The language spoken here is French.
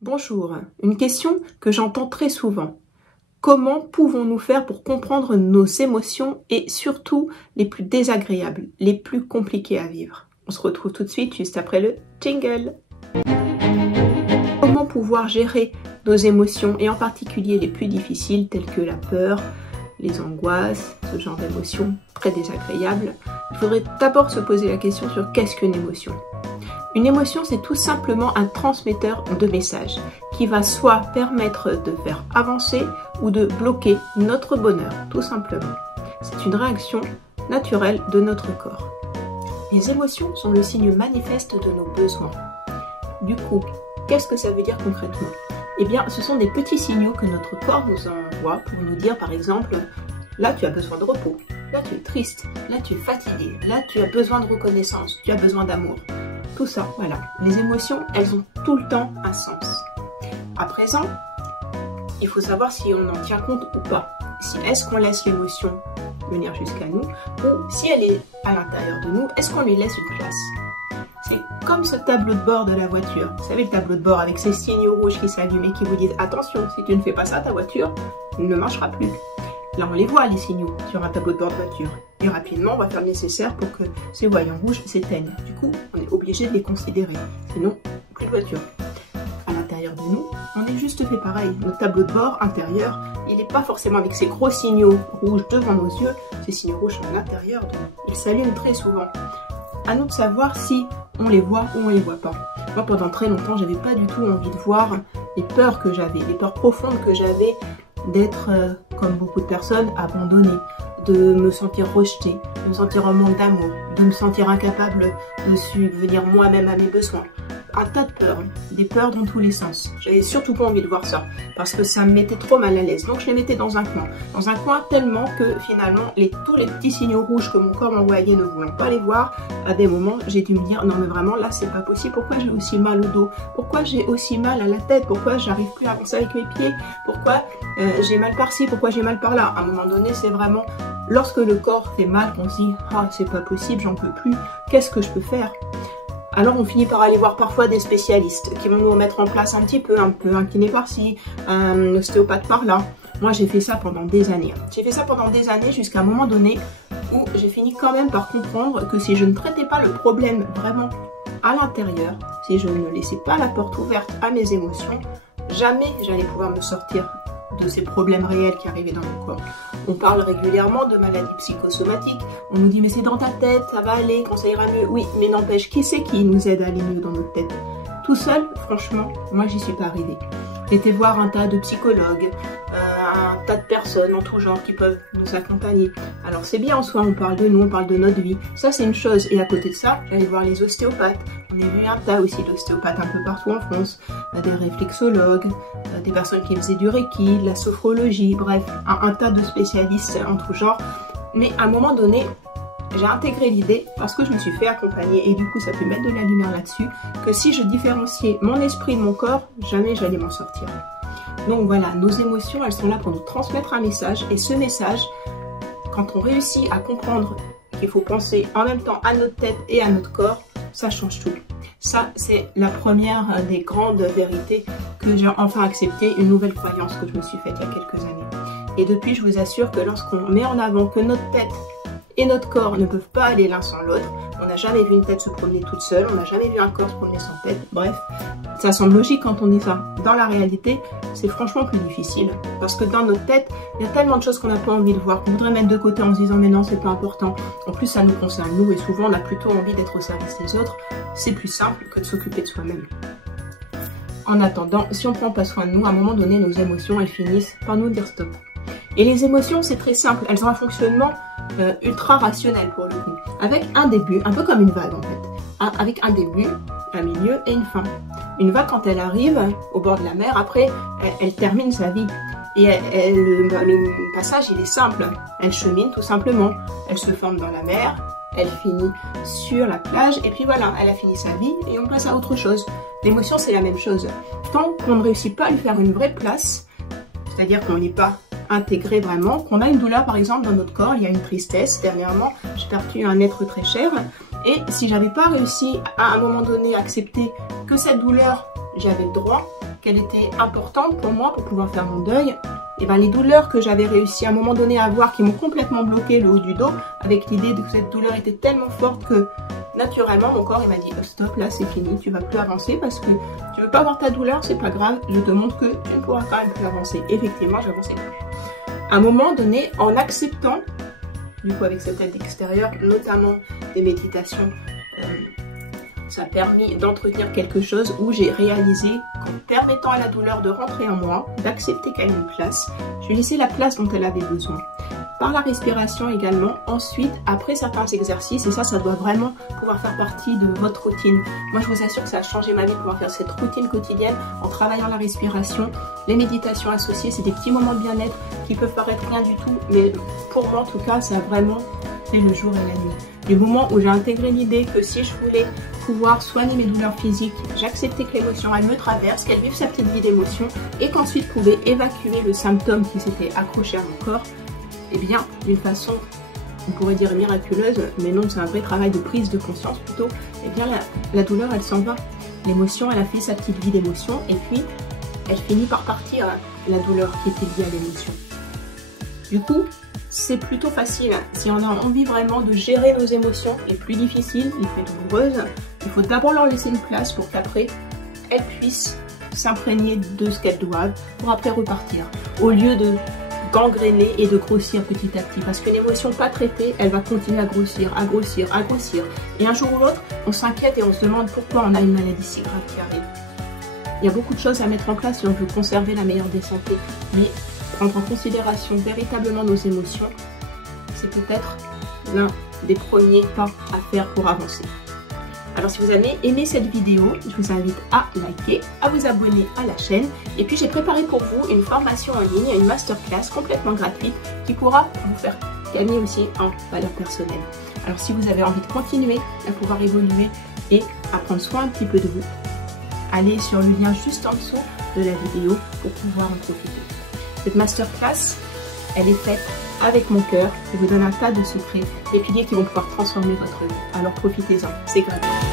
Bonjour, une question que j'entends très souvent. Comment pouvons-nous faire pour comprendre nos émotions et surtout les plus désagréables, les plus compliquées à vivre? On se retrouve tout de suite juste après le jingle. Comment pouvoir gérer nos émotions et en particulier les plus difficiles telles que la peur, les angoisses, ce genre d'émotions très désagréables? Il faudrait d'abord se poser la question sur qu'est-ce qu'une émotion. Une émotion, c'est tout simplement un transmetteur de messages qui va soit permettre de faire avancer ou de bloquer notre bonheur, tout simplement. C'est une réaction naturelle de notre corps. Les émotions sont le signe manifeste de nos besoins. Du coup, qu'est-ce que ça veut dire concrètement? Eh bien, ce sont des petits signaux que notre corps nous envoie pour nous dire, par exemple, là tu as besoin de repos, là tu es triste, là tu es fatigué, là tu as besoin de reconnaissance, tu as besoin d'amour. Tout ça, voilà. Les émotions, elles ont tout le temps un sens. À présent, il faut savoir si on en tient compte ou pas. Est-ce qu'on laisse l'émotion venir jusqu'à nous ou si elle est à l'intérieur de nous, est-ce qu'on lui laisse une place? C'est comme ce tableau de bord de la voiture. Vous savez, le tableau de bord avec ces signaux rouges qui s'allument et qui vous disent « Attention, si tu ne fais pas ça, ta voiture ne marchera plus ». Là, on les voit, les signaux, sur un tableau de bord de voiture. Et rapidement, on va faire le nécessaire pour que ces voyants rouges s'éteignent. Du coup, on est obligé de les considérer. Sinon, plus de voiture. À l'intérieur de nous, on est juste fait pareil. Notre tableau de bord intérieur, il n'est pas forcément avec ces gros signaux rouges devant nos yeux. Ces signaux rouges sont à l'intérieur de nous. Ils s'allument très souvent. À nous de savoir si on les voit ou on les voit pas. Moi, pendant très longtemps, j'avais pas du tout envie de voir les peurs que j'avais, les peurs profondes que j'avais d'être, comme beaucoup de personnes, abandonnée, de me sentir rejetée, de me sentir en manque d'amour, de me sentir incapable de subvenir moi-même à mes besoins. Un tas de peurs, des peurs dans tous les sens. J'avais surtout pas envie de voir ça, parce que ça me mettait trop mal à l'aise. Donc je les mettais dans un coin tellement que finalement tous les petits signaux rouges que mon corps m'envoyait ne voulant pas les voir, à des moments j'ai dû me dire non mais vraiment là c'est pas possible, pourquoi j'ai aussi mal au dos, pourquoi j'ai aussi mal à la tête, pourquoi j'arrive plus à avancer avec mes pieds, pourquoi j'ai mal par-ci, pourquoi j'ai mal par-là. À un moment donné c'est vraiment lorsque le corps fait mal qu'on se dit ah c'est pas possible, j'en peux plus, qu'est-ce que je peux faire? Alors on finit par aller voir parfois des spécialistes qui vont nous mettre en place un peu un kiné par-ci, un ostéopathe par-là. Moi j'ai fait ça pendant des années. J'ai fait ça pendant des années jusqu'à un moment donné où j'ai fini quand même par comprendre que si je ne traitais pas le problème vraiment à l'intérieur, si je ne laissais pas la porte ouverte à mes émotions, jamais j'allais pouvoir me sortir de ces problèmes réels qui arrivaient dans mon corps. On parle régulièrement de maladies psychosomatiques, on nous dit mais c'est dans ta tête, ça va aller, quand ça ira mieux. Oui, mais n'empêche, qui c'est qui nous aide à aller mieux dans notre tête? Tout seul, franchement, moi j'y suis pas arrivée. J'ai été voir un tas de psychologues, un tas de personnes en tout genre qui peuvent nous accompagner. Alors c'est bien en soi, on parle de nous, on parle de notre vie, ça c'est une chose. Et à côté de ça, j'allais voir les ostéopathes. On a vu un tas aussi d'ostéopathes un peu partout en France, des réflexologues, des personnes qui faisaient du reiki, de la sophrologie, bref, un tas de spécialistes en tout genre. Mais à un moment donné, j'ai intégré l'idée, parce que je me suis fait accompagner, et du coup ça peut mettre de la lumière là-dessus, que si je différenciais mon esprit de mon corps, jamais j'allais m'en sortir. Donc voilà, nos émotions, elles sont là pour nous transmettre un message, et ce message, quand on réussit à comprendre qu'il faut penser en même temps à notre tête et à notre corps, ça change tout. Ça, c'est la première des grandes vérités que j'ai enfin accepté, une nouvelle croyance que je me suis faite il y a quelques années. Et depuis, je vous assure que lorsqu'on met en avant que notre tête et notre corps ne peuvent pas aller l'un sans l'autre. On n'a jamais vu une tête se promener toute seule, on n'a jamais vu un corps se promener sans tête. Bref, ça semble logique quand on est ça. Dans la réalité, c'est franchement plus difficile. Parce que dans notre tête, il y a tellement de choses qu'on n'a pas envie de voir, qu'on voudrait mettre de côté en se disant mais non, c'est pas important. En plus, ça nous concerne nous et souvent on a plutôt envie d'être au service des autres. C'est plus simple que de s'occuper de soi-même. En attendant, si on prend pas soin de nous, à un moment donné, nos émotions, elles finissent par nous dire stop. Et les émotions, c'est très simple. Elles ont un fonctionnement ultra rationnel pour le coup, avec un début, un peu comme une vague en fait, avec un début, un milieu et une fin. Une vague quand elle arrive au bord de la mer, après elle termine sa vie et le passage il est simple, elle chemine tout simplement, elle se forme dans la mer, elle finit sur la plage et puis voilà, elle a fini sa vie et on passe à autre chose. L'émotion c'est la même chose, tant qu'on ne réussit pas à lui faire une vraie place, c'est-à-dire qu'on n'est pas intégré vraiment, qu'on a une douleur par exemple dans notre corps, il y a une tristesse. Dernièrement, j'ai perdu un être très cher et si j'avais pas réussi à un moment donné à accepter que cette douleur, j'avais le droit, qu'elle était importante pour moi pour pouvoir faire mon deuil, et ben les douleurs que j'avais réussi à un moment donné à avoir qui m'ont complètement bloqué le haut du dos, avec l'idée que cette douleur était tellement forte que naturellement mon corps il m'a dit stop, là c'est fini, tu vas plus avancer parce que tu veux pas avoir ta douleur, c'est pas grave, je te montre que tu ne pourras quand même plus avancer. Effectivement, j'avançais plus. À un moment donné, en acceptant, du coup avec cette aide extérieure, notamment des méditations, ça a permis d'entretenir quelque chose où j'ai réalisé qu'en permettant à la douleur de rentrer en moi, d'accepter qu'elle ait une place, je lui ai laissé la place dont elle avait besoin. Par la respiration également, ensuite, après certains exercices, et ça doit vraiment pouvoir faire partie de votre routine. Moi, je vous assure que ça a changé ma vie de pouvoir faire cette routine quotidienne en travaillant la respiration. Les méditations associées, c'est des petits moments de bien-être qui peuvent paraître rien du tout, mais pour moi, en tout cas, ça a vraiment fait le jour et la nuit. Du moment où j'ai intégré l'idée que si je voulais pouvoir soigner mes douleurs physiques, j'acceptais que l'émotion, elle me traverse, qu'elle vive sa petite vie d'émotion, et qu'ensuite pouvait évacuer le symptôme qui s'était accroché à mon corps, et bien, d'une façon, on pourrait dire miraculeuse, mais non, c'est un vrai travail de prise de conscience plutôt, et bien la douleur, elle s'en va. L'émotion, elle a fait sa petite vie d'émotion, et puis, elle finit par partir, la douleur qui était liée à l'émotion. Du coup, c'est plutôt facile. Si on a envie vraiment de gérer nos émotions les plus difficiles, les plus douloureuses, il faut d'abord leur laisser une place pour qu'après, elles puissent s'imprégner de ce qu'elles doivent, pour après repartir. Au lieu de gangréner et de grossir petit à petit, parce qu'une émotion pas traitée, elle va continuer à grossir, à grossir, à grossir, et un jour ou l'autre, on s'inquiète et on se demande pourquoi on a une maladie si grave qui arrive. Il y a beaucoup de choses à mettre en place si on veut conserver la meilleure des santé, mais prendre en considération véritablement nos émotions, c'est peut-être l'un des premiers pas à faire pour avancer. Alors si vous avez aimé cette vidéo, je vous invite à liker, à vous abonner à la chaîne. Et puis j'ai préparé pour vous une formation en ligne, une masterclass complètement gratuite qui pourra vous faire gagner aussi en valeur personnelle. Alors si vous avez envie de continuer à pouvoir évoluer et à prendre soin un petit peu de vous, allez sur le lien juste en dessous de la vidéo pour pouvoir en profiter. Cette masterclass, elle est faite avec mon cœur. Je vous donne un tas de secrets, des piliers qui vont pouvoir transformer votre vie. Alors profitez-en, c'est gratuit.